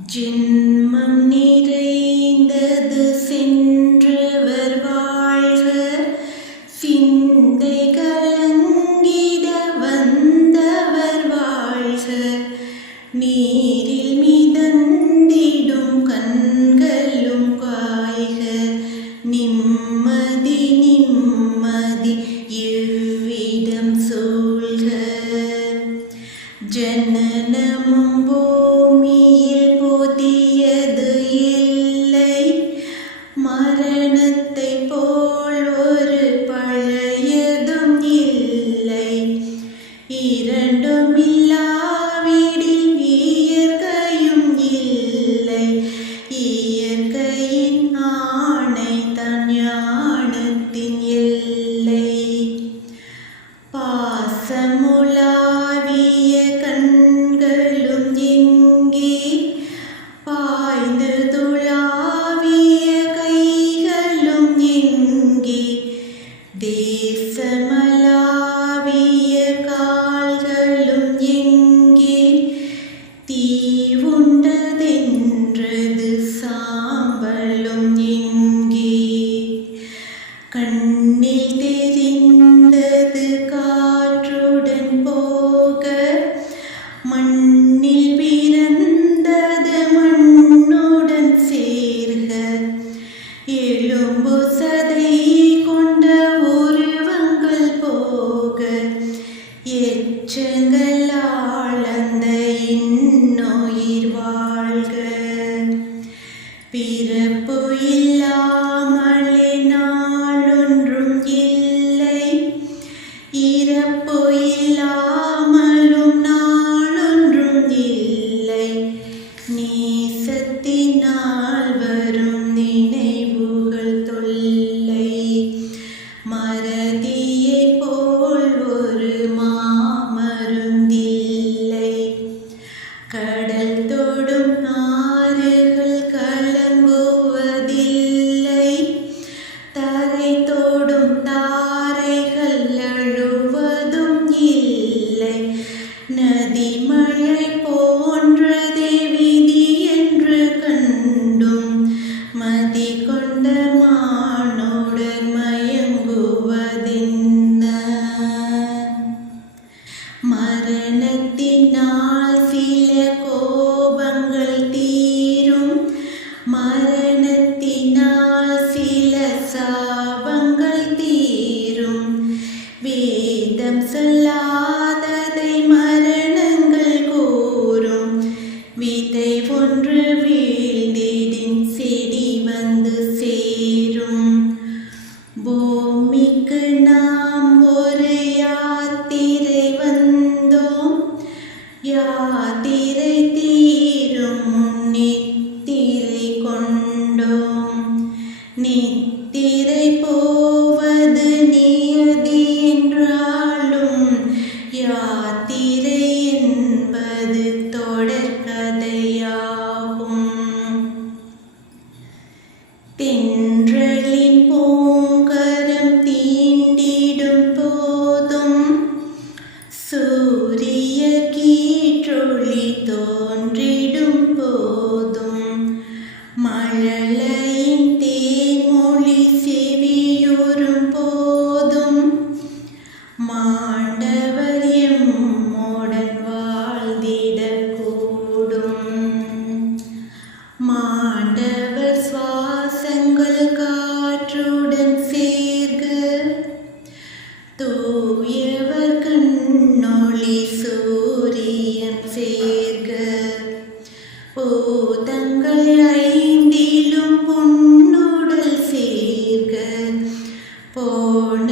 ஜென்மம் நிறைந்தது சென்றவர் வாழ்க, சிந்தை கலங்கிட வந்தவர் வாழ்க, நீரில் மிதந்திடும் கண்களும் காய்க, நிம்மதி நிம்மதி எவ்விடம் சூழ்க. ஜனனமும் பூமியில் புதியது இல்லை, மரணத்தை போல் ஒரு பழையதும் இல்லை. இரண்டும் இல்லாவிடில் இயற்கையும் இல்லை, இயற்கையின் ஆணை தன் ஞானத்தின் எல்லை. பாசமுலாவிய கண்களும் எங்கே, பாய்ந்து துளாவிய கைகளும் எங்கே, தேசமலாவிய கால்களும் எங்கே, தீ உண்டதென்றது சாம்பலும் எங்கே. கண்ணில் தெரிந்தது காற்றுடன் போக, மண்ணில் பிறந்தது மண்ணுடன் சேர்க. எலும்பு சதை கொண்ட உருவங்கள் போக, எச்சங்களால் அந்த இன்னுயிர் வாழ்க. பிறப்பு இல்லாமலே நாளொன்றும் இல்லை, இறப்பு இல்லாமலும் நாளொன்றும் இல்லை. நேசத்தினால் வரும் நினைவுகள் தொல்லை, மறதியை போல் ஒரு மாமருந்தில்லை. கடல் தொடும் ஆறுகள் கலங்குவதில்லை, தரை தொடும் தாரைகள் அழுவதும் இல்லை. நதி மழை போன்றதே விதி என்று கண்டும், மதி கொண்ட மானுடர் மயங்குவதென்ன. மரணத்தினால் சில கோபங்கள் தீரும், மரணத்தினால் சில சாபங்கள் தீரும். வேதம் சொல்லாததை மரணங்கள் கூறும், விதை ஒன்று வீழ்ந்திடின் செடி வந்து சேரும். பூமிக்கு நாம் ஒரு யாத்திரை வந்தோம், யாத்திரை தீரும் முன் நித்திரை கொண்டோம். நித்திரை போவது நியதி என்றாலும், யாத்திரை என்பது தொடர்கதையாகும். தென்றலின் பூங்கரம் தீண்டிடும் போதும், சூரிய கீற்றொளி தோன்றிடும் போதும், மழலையின் தேன்மொழி செவியுறும் போதும், மாண்டவர் எம்முடன் வாழ்ந்திடக்கூடும். மாண்டவர் சுவாசங்கள் காற்றுடன் சேர்க, தூயவர் கண்ணொளி சூரியன் சேர்க. பூதங்கள் ஐந்திலும் பொன்னுடல் சேர்க, போன